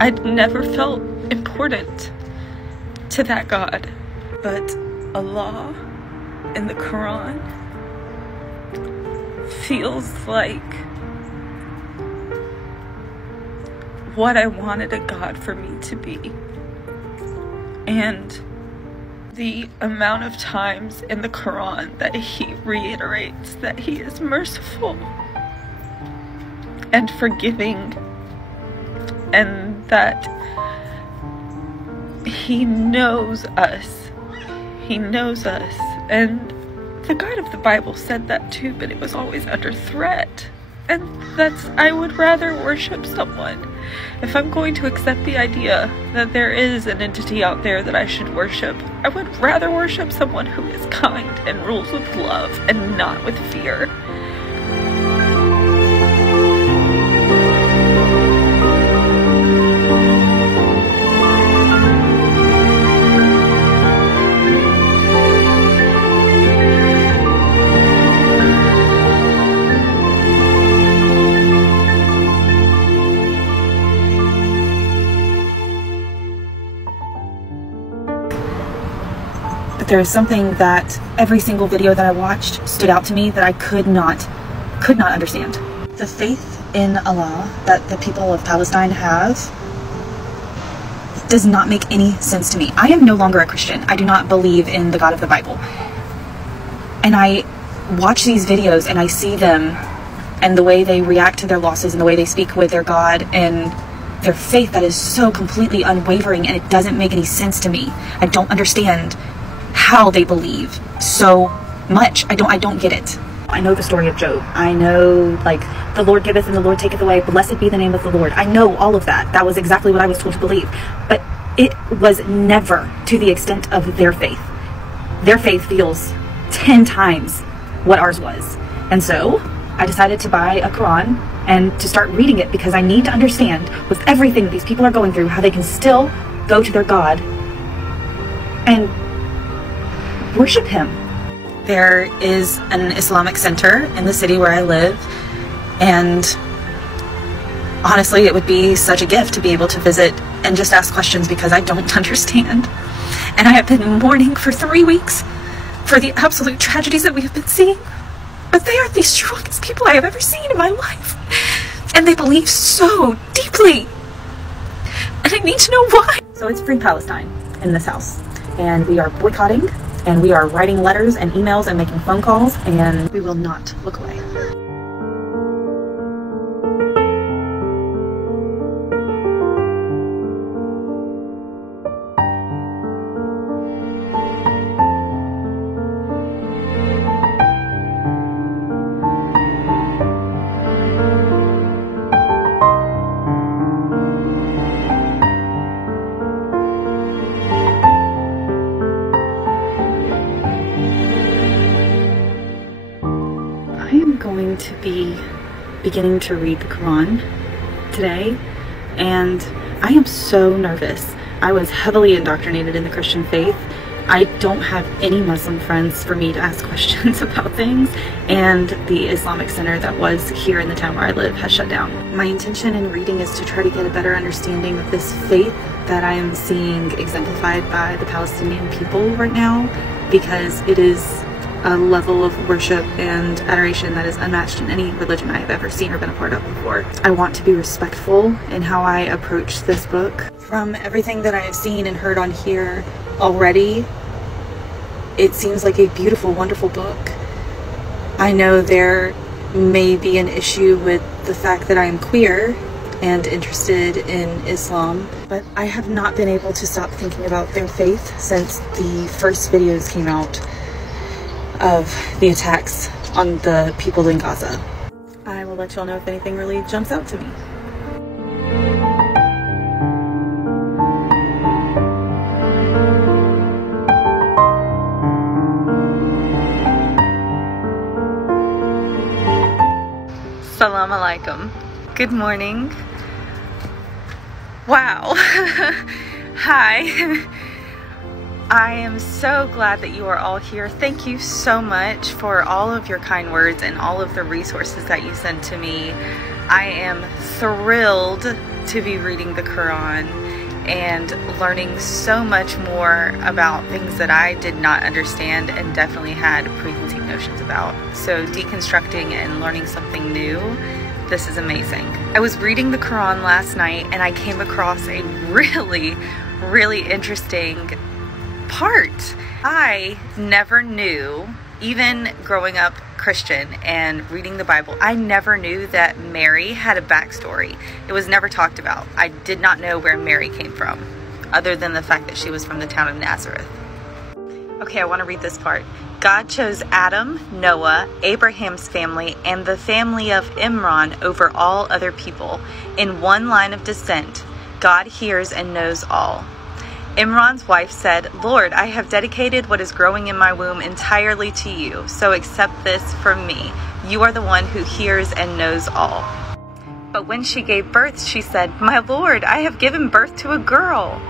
I'd never felt important to that God. But Allah in the Quran feels like what I wanted a God for me to be. And the amount of times in the Quran that he reiterates that he is merciful and forgiving, and that he knows us. He knows us. And the God of the Bible said that too, but it was always under threat. And I would rather worship someone. If I'm going to accept the idea that there is an entity out there that I should worship, I would rather worship someone who is kind and rules with love and not with fear. There is something that every single video that I watched stood out to me that I could not understand. The faith in Allah that the people of Palestine have does not make any sense to me. I am no longer a Christian. I do not believe in the God of the Bible. And I watch these videos and I see them and the way they react to their losses and the way they speak with their God and their faith that is so completely unwavering, and it doesn't make any sense to me. I don't understand how they believe so much. I don't get it. I know the story of Job. I know, like, the Lord giveth and the Lord taketh away. Blessed be the name of the Lord. I know all of that. That was exactly what I was told to believe. But it was never to the extent of their faith. Their faith feels 10 times what ours was. And so I decided to buy a Quran and to start reading it, because I need to understand, with everything that these people are going through, how they can still go to their God and worship him. There is an Islamic center in the city where I live, and honestly it would be such a gift to be able to visit and just ask questions, because I don't understand. And I have been mourning for 3 weeks for the absolute tragedies that we have been seeing, but they are the strongest people I have ever seen in my life, and they believe so deeply, and I need to know why. So it's Free Palestine in this house, and we are boycotting, and we are writing letters and emails and making phone calls, and we will not look away. Going to be beginning to read the Quran today, and I am so nervous. I was heavily indoctrinated in the Christian faith. I don't have any Muslim friends for me to ask questions about things, and the Islamic center that was here in the town where I live has shut down. My intention in reading is to try to get a better understanding of this faith that I am seeing exemplified by the Palestinian people right now, because it is a level of worship and adoration that is unmatched in any religion I have ever seen or been a part of before. I want to be respectful in how I approach this book. From everything that I have seen and heard on here already, it seems like a beautiful, wonderful book. I know there may be an issue with the fact that I am queer and interested in Islam, but I have not been able to stop thinking about their faith since the first videos came out of the attacks on the people in Gaza. I will let y'all know if anything really jumps out to me. Salam alaikum. Good morning. Wow. Hi. I am so glad that you are all here. Thank you so much for all of your kind words and all of the resources that you send to me. I am thrilled to be reading the Quran and learning so much more about things that I did not understand and definitely had preconceived notions about. So deconstructing and learning something new, this is amazing. I was reading the Quran last night and I came across a really interesting part. I never knew, even growing up Christian and reading the Bible, I never knew that Mary had a backstory. It was never talked about. I did not know where Mary came from, other than the fact that she was from the town of Nazareth. Okay, I want to read this part. God chose Adam, Noah, Abraham's family, and the family of Imran over all other people. In one line of descent, God hears and knows all. Imran's wife said, "Lord, I have dedicated what is growing in my womb entirely to you, so accept this from me. You are the one who hears and knows all." But when she gave birth, she said, "My Lord, I have given birth to a girl."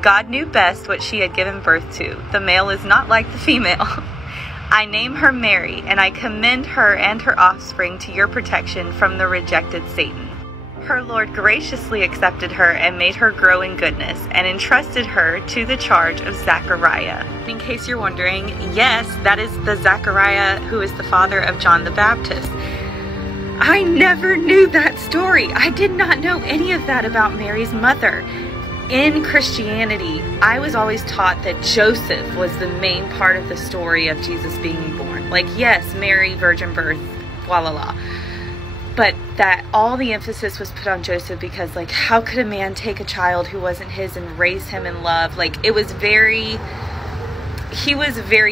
God knew best what she had given birth to. The male is not like the female. I name her Mary, and I commend her and her offspring to your protection from the rejected Satan. Her Lord graciously accepted her and made her grow in goodness and entrusted her to the charge of Zechariah. In case you're wondering, yes, that is the Zechariah who is the father of John the Baptist. I never knew that story. I did not know any of that about Mary's mother. In Christianity, I was always taught that Joseph was the main part of the story of Jesus being born. Like, yes, Mary, virgin birth, blah, blah, blah. But that all the emphasis was put on Joseph because, like, how could a man take a child who wasn't his and raise him in love? Like, he was very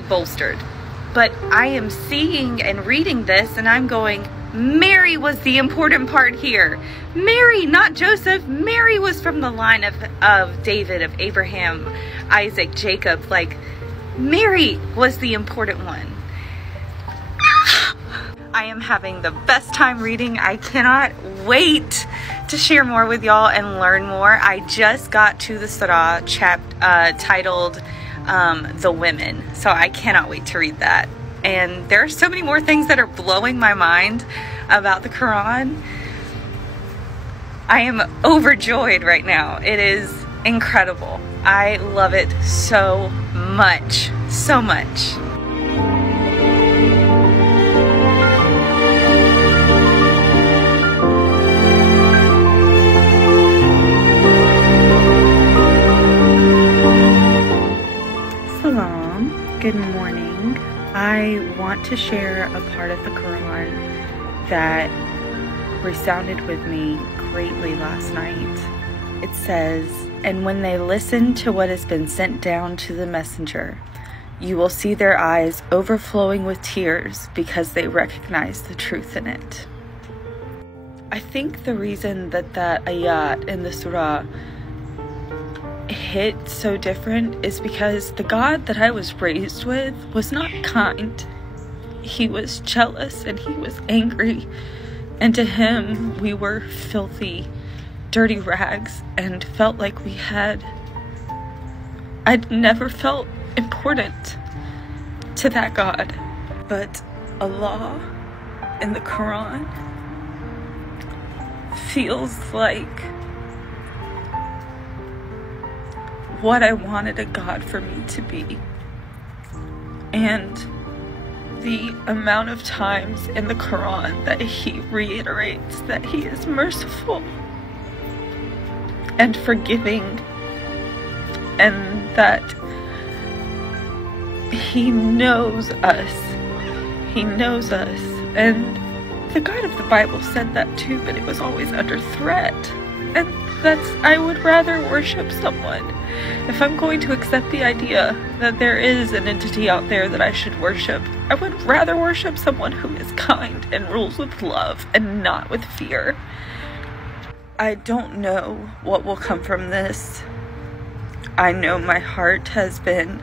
bolstered. But I am seeing and reading this and I'm going, Mary was the important part here. Mary, not Joseph. Mary was from the line of David, of Abraham, Isaac, Jacob. Like, Mary was the important one. I am having the best time reading. I cannot wait to share more with y'all and learn more. I just got to the surah titled The Women, so I cannot wait to read that. And there are so many more things that are blowing my mind about the Quran. I am overjoyed right now. It is incredible. I love it so much, so much. Good morning. I want to share a part of the Quran that resounded with me greatly last night. It says, "And when they listen to what has been sent down to the messenger, you will see their eyes overflowing with tears because they recognize the truth in it." I think the reason that ayat in the surah hit so different is because the God that I was raised with was not kind. He was jealous and he was angry, and to him we were filthy, dirty rags and felt like I'd never felt important to that God. But Allah in the Quran feels like what I wanted a God for me to be. And the amount of times in the Quran that he reiterates that he is merciful and forgiving, and that he knows us. He knows us. And the God of the Bible said that too, but it was always under threat. And I would rather worship someone. If I'm going to accept the idea that there is an entity out there that I should worship, I would rather worship someone who is kind and rules with love and not with fear. I don't know what will come from this. I know my heart has been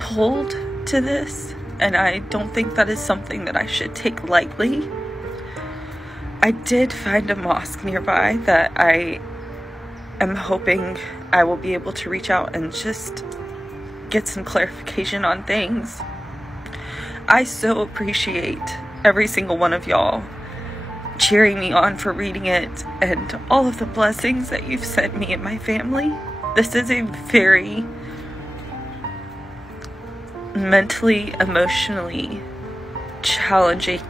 pulled to this, and I don't think that is something that I should take lightly. I did find a mosque nearby that I am hoping I will be able to reach out and just get some clarification on things. I so appreciate every single one of y'all cheering me on for reading it, and all of the blessings that you've sent me and my family. This is a very mentally, emotionally challenging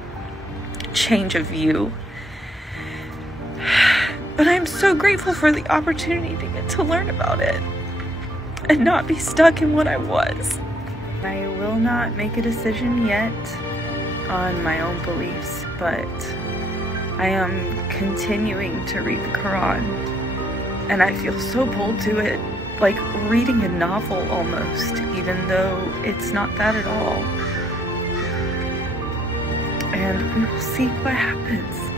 change of view. But I'm so grateful for the opportunity to get to learn about it and not be stuck in what I was. I will not make a decision yet on my own beliefs, but I am continuing to read the Quran, and I feel so pulled to it, like reading a novel almost, even though it's not that at all. And we will see what happens.